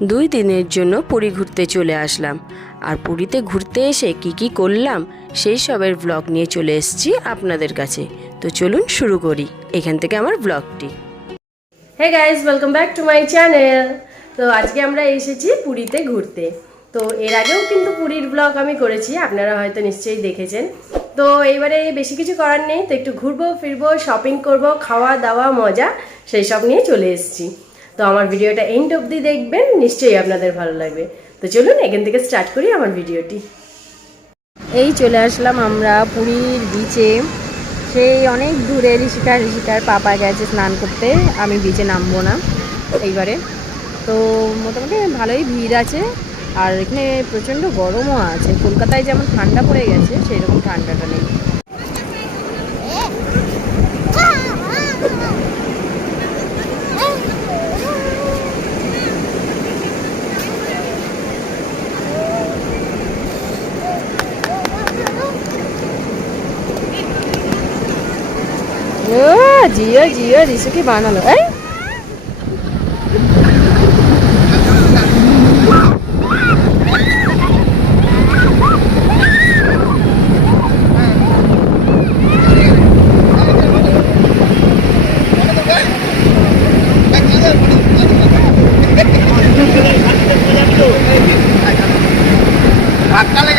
2 দিনের জন্য পুরী ঘুরতে চলে আসলাম। আর পুরীতে ঘুরতে এসে কি করলাম সেই সবের ব্লগ নিয়ে চলে এসেছি আপনাদের কাছে। তো চলুন শুরু করি এখান থেকে আমার ব্লগটি। Hey guys, welcome back to my channel. তো আজকে আমরা এসেছি পুরীতে ঘুরতে। তো এর আগেও কিন্তু পুরীর ব্লগ আমি করেছি, আপনারা হয়তো নিশ্চয়ই দেখেছেন। তো এইবারে বেশি কিছু করার নেই, তো একটু ঘুরবো ফিরবো, শপিং করব, খাওয়া দাওয়া মজা সেই সব নিয়ে চলে এসেছি। তো আমার ভিডিওটা এন্ড অবধি দেখবেন, নিশ্চয়ই আপনাদের ভালো লাগবে। তো চলুন এখান থেকে স্টার্ট করি আমার ভিডিওটি। এই চলে আসলাম আমরা পুরীর বিচে। সেই অনেক দূরে ঋষিকার পাপা গেছে স্নান করতে, আমি বিচে নামবো না এইবারে। তো মোটামুটি ভালোই ভিড় আছে, আর এখানে প্রচণ্ড গরমও আছে। কলকাতায় যেমন ঠান্ডা পড়ে গেছে সেই রকম ঠান্ডাটা নেই। জিও জিও রিসুকে বানালো। এই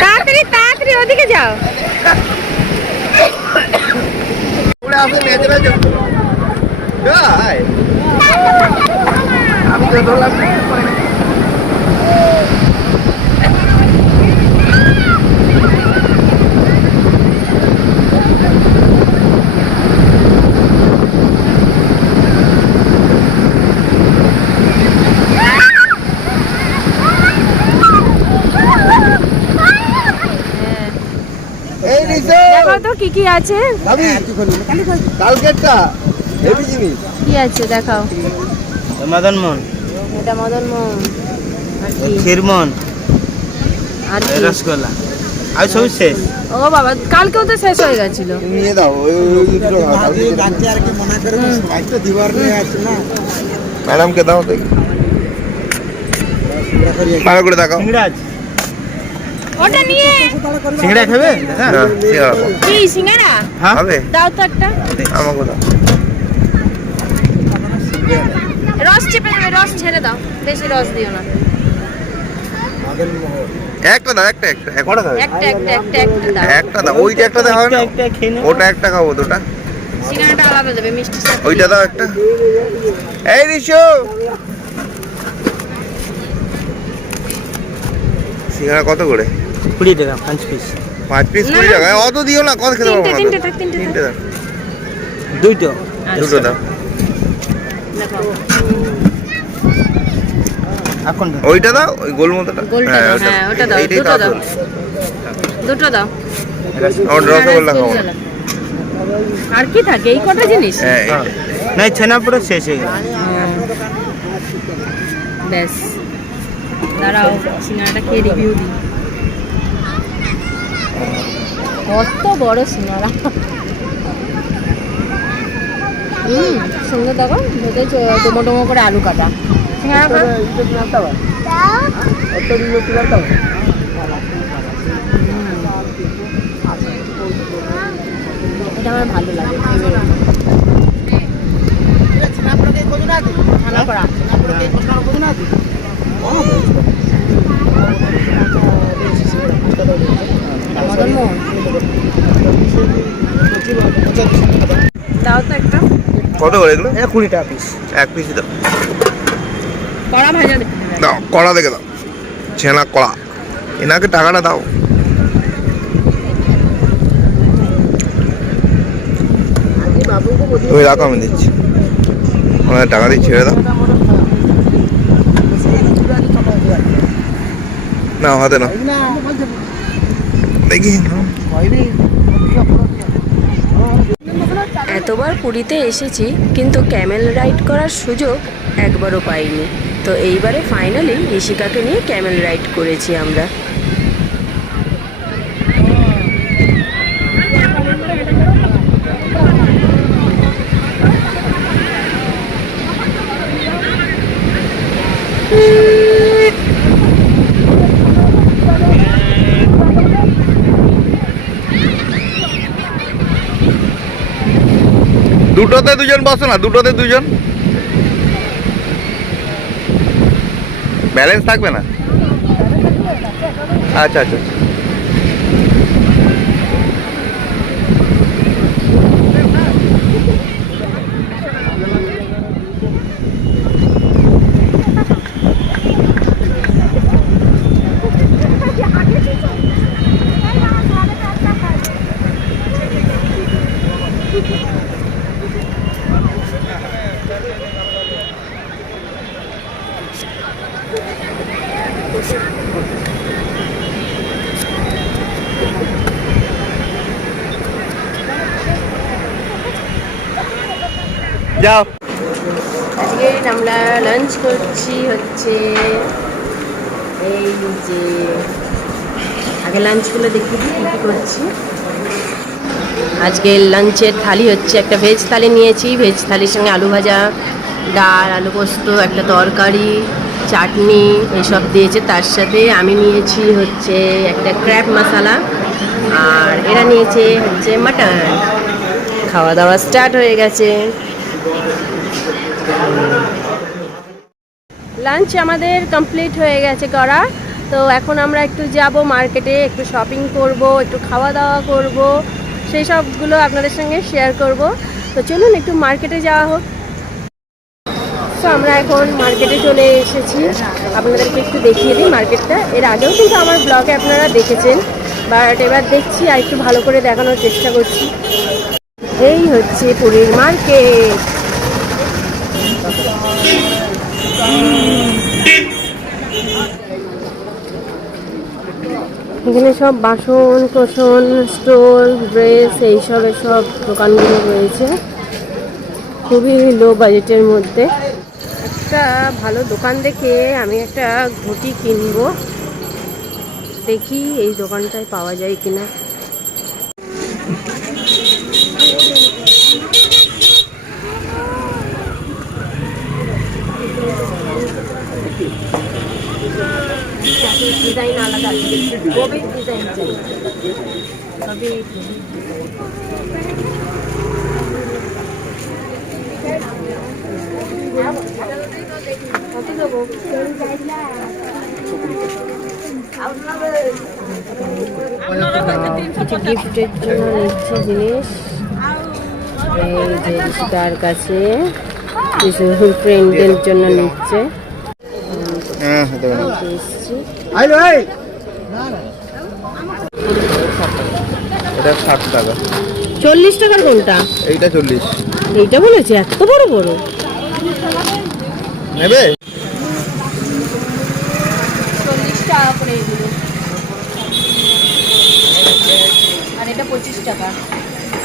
তাড়াতাড়ি তাড়াতাড়ি ওদিকে যাও। দেখো তো কি আছে। কি আছে দেখাও। মদন মোহন, এটা মদন মোহন, ক্ষীরমোহন, আর রসগোল্লা, আর সব শেষ। ও বাবা, কালকেও তো শেষ হয়ে গেছিল। নিয়ে দাও ম্যাডামকে দাও দেখি, ভালো করে দেখাও। ওটা নিয়ে সিঙ্গড়া খাবে? কি সিঙ্গারা হবে? দাও তো একটা আমাকে দাও। রস চেপে দেবে, রস ছেড়ে দাও, বেশি রস দিও না। একটা দাও, একটা একটা দাও, একটা দাও। একটা দাও। ওইটা একটা দাও না, ওটা একটা খাবো, দুটা সিঙ্গারাটা আলাদা দেবে, মিষ্টি সাথে। ওইটা দাও একটা। এই রিশু, সিঙ্গারা কত করে? 20 টাকা 5 পিস। 5 পিস 20 টাকা? অত দিও না, কত খেতে পারবো না। তিনটে দাও, দুটো দুটো দাও। এখন ওইটা দাও, ওই গোল মতোটা। হ্যাঁ ওটা দাও, এইটাই দুটো দাও, দুটো দাও। রসগোল্লা খাবো। আর কি থাকে এই কটা জিনিস? হ্যাঁ না, ছানা পুরো শেষ হয়ে গেল। ব্যাস, দাঁড়াও সিঙ্গারাটা খেয়ে রিভিউ দিই। কত বড় সিঙ্গারা! সুন্দর, দেখো ভেতরে ডোমো ডোমো করে আলু কাটা। সিঙ্গারা এটা আমার ভালো লাগে। মদন মোহন দাও তো একটা। কত করে এগুলো? 20 টাকা পিস। এক পিস দাও। কড়া ভাজা দাও, কড়া দেখে দাও, ছেনা কড়া। এনাকে টাকাটা দাও। ওই রাখো, আমি দিচ্ছি। ওনার টাকা দিয়ে ছেড়ে দাও। না হাতে না, দেখি। এতবার পুরীতে এসেছি কিন্তু ক্যামেল রাইড করার সুযোগ একবারও পাইনি। তো এইবারে ফাইনালি ঋষিকাকে নিয়ে ক্যামেল রাইড করেছি আমরা। দুটোতে দুজন বসো না, দুটোতে দুজন, ব্যালেন্স থাকবে না। আচ্ছা আচ্ছা, যাও। আজকে আমরা লাঞ্চ করছি হচ্ছে এই যে, আগে লাঞ্চগুলো দেখিয়ে দিই কী কী করছি। আজকে লাঞ্চের থালি হচ্ছে একটা ভেজ থালি নিয়েছি, ভেজ থালির সঙ্গে আলু ভাজা, ডাল, আলু পোস্ত, একটা তরকারি, চাটনি এসব দিয়েছে। তার সাথে আমি নিয়েছি হচ্ছে একটা ক্র্যাব মশলা, আর এরা নিয়েছে হচ্ছে মাটন। খাওয়া দাওয়া স্টার্ট হয়ে গেছে। লাঞ্চ আমাদের কমপ্লিট হয়ে গেছে করা। তো এখন আমরা একটু যাব মার্কেটে, একটু শপিং করব, একটু খাওয়া দাওয়া করব, সেই সবগুলো আপনাদের সঙ্গে শেয়ার করব। তো চলুন একটু মার্কেটে যাওয়া হোক। তো আমরা এখন মার্কেটে চলে এসেছি, আপনাদেরকে একটু দেখিয়ে দিই মার্কেটটা। এর আগেও কিন্তু আমার ব্লগে আপনারা দেখেছেন, বাট এবার দেখছি আর একটু ভালো করে দেখানোর চেষ্টা করছি। এই হচ্ছে পুরীর মার্কেট। এখানে সব বাসন কোসন, স্টোল, ড্রেস, এইসবের সব দোকানগুলো রয়েছে, খুবই লো বাজেটের মধ্যে। একটা ভালো দোকান দেখে আমি একটা ঘটি কিনবো, দেখি এই দোকানটায় পাওয়া যায় কিনা। ডিজাইন আলাদা, গভীর ডিজাইন চাই, সবই কত দেবো? কিছু গিফটের জন্য নিচ্ছি জিনিস, এই যে রিশিকার কাছে কিছু ফ্রেন্ডদের জন্য নিচ্ছে। এটা 60 টাকা। 40 টাকার কোনটা? এইটা 40। এইটা বলেছে এত বড় বড় নেবে? 40 টাকা করে এগুলো, আর এটা 25 টাকা।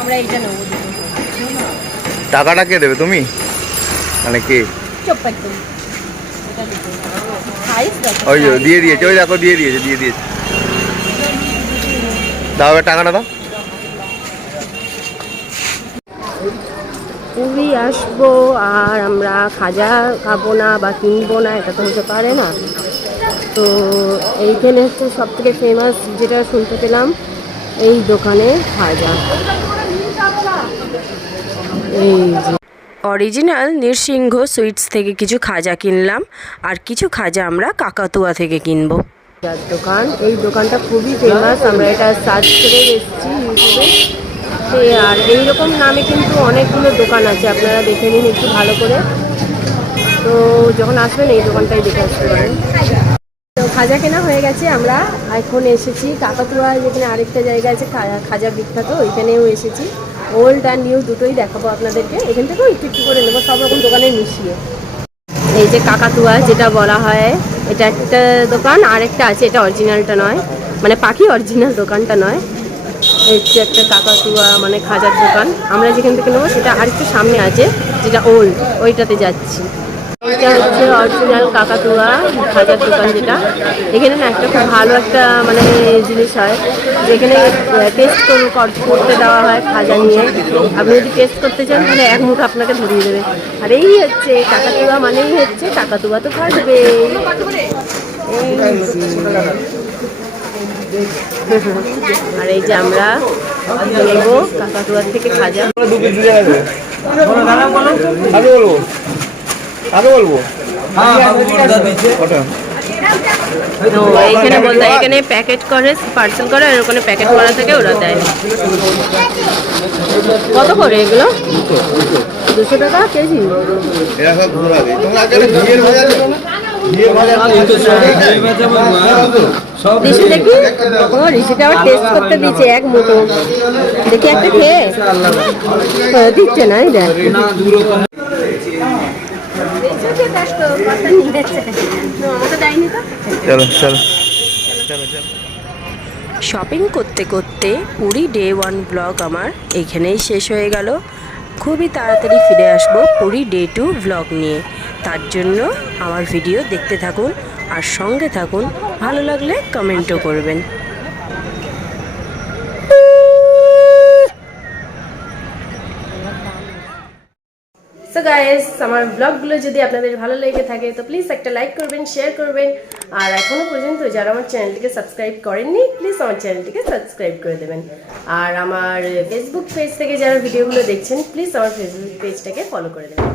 আমরা এইটা নেবো। টাকাটা কে দেবে, তুমি? মানে কে? চুপ একদম, এটা দিতে সাইজ দেখো। ওই দিয়ে দিয়েছে, ওই দেখো দিয়ে দিয়েছে। দাও এবার টাকাটা দাও। পুরী আসবো আর আমরা খাজা খাবো না বা কিনবো না, এটা তো হতে পারে না। তো এইখানে হচ্ছে সব থেকে ফেমাস যেটা শুনতে পেলাম, এই দোকানে খাজা। এই যে অরিজিনাল নৃসিংহ সুইটস থেকে কিছু খাজা কিনলাম, আর কিছু খাজা আমরা কাকাতুয়া থেকে কিনবো। দোকান, এই দোকানটা খুবই ফেমাস, আমরা এটা সার্চ করে এসেছি ইউটিউবে। আর এইরকম নামে কিন্তু অনেকগুলো দোকান আছে, আপনারা দেখে নিন একটু ভালো করে। তো যখন আসবেন এই দোকানটাই দেখে আসতে পারেন। তো খাজা কেনা হয়ে গেছে, আমরা এখন এসেছি কাকাতুয়া, যেখানে আরেকটা জায়গা আছে খাজা বিখ্যাত, ওইখানেও এসেছি। ওল্ড আর নিউ দুটোই দেখাবো আপনাদেরকে, এখান থেকেও একটু একটু করে নেবো, সব রকম দোকানে মিশিয়ে। এই যে কাকাতুয়া যেটা বলা হয়, এটা একটা দোকান, আর একটা আছে, এটা অরিজিনালটা নয়, মানে পাখি অরিজিনাল দোকানটা নয়। হচ্ছে একটা কাকাতুয়া মানে খাজার দোকান। আমরা যেখান থেকে নেবো সেটা আরেকটু সামনে আছে, যেটা ওল্ড, ওইটাতে যাচ্ছি। এটা হচ্ছে অরিজিনাল কাকাতুয়া খাজার দোকান, যেটা এখানে না একটা খুব ভালো একটা মানে জিনিস হয়, যেখানে টেস্ট করতে দেওয়া হয় খাজা নিয়ে। আপনি যদি টেস্ট করতে চান তাহলে এক মুখ আপনাকে ধরিয়ে দেবে। আর এই হচ্ছে কাকাতুয়া, মানেই হচ্ছে কাকাতুয়া তো থাকবে। আর এই যে আমরা নেব কাকাতুয়ার থেকে খাজা। তো এইখানে বলতে এখানে প্যাকেট করে পার্সেল করে আর ওখানে প্যাকেট করা থাকে, ওরা দেয়। কত করে এগুলো? 200 টাকা কেজি। ঋষি দেখি, ও ঋষিকে আবার টেস্ট করতে দিচ্ছে এক মুঠো। দেখি একটা খেয়ে দিচ্ছে না, এই দেখ। চলো চলো। শপিং করতে করতে পুরী ডে 1 ব্লগ আমার এইখানেই শেষ হয়ে গেল। খুবই তাড়াতাড়ি ফিরে আসবো পুরী ডে 2 ব্লগ নিয়ে। তার জন্য আমার ভিডিও দেখতে থাকুন আর সঙ্গে থাকুন। ভালো লাগলে কমেন্টও করবেন। সো গাইস, আমার ব্লগগুলো যদি আপনাদের ভালো লেগে থাকে তো প্লিজ একটা লাইক করবেন, শেয়ার করবেন। আর এখনও পর্যন্ত যারা আমার চ্যানেলটিকে সাবস্ক্রাইব করেননি প্লিজ আমার চ্যানেলটিকে সাবস্ক্রাইব করে দেবেন। আর আমার ফেসবুক পেজ থেকে যারা ভিডিওগুলো দেখছেন প্লিজ আমার ফেসবুক পেজটাকে ফলো করে দেবেন।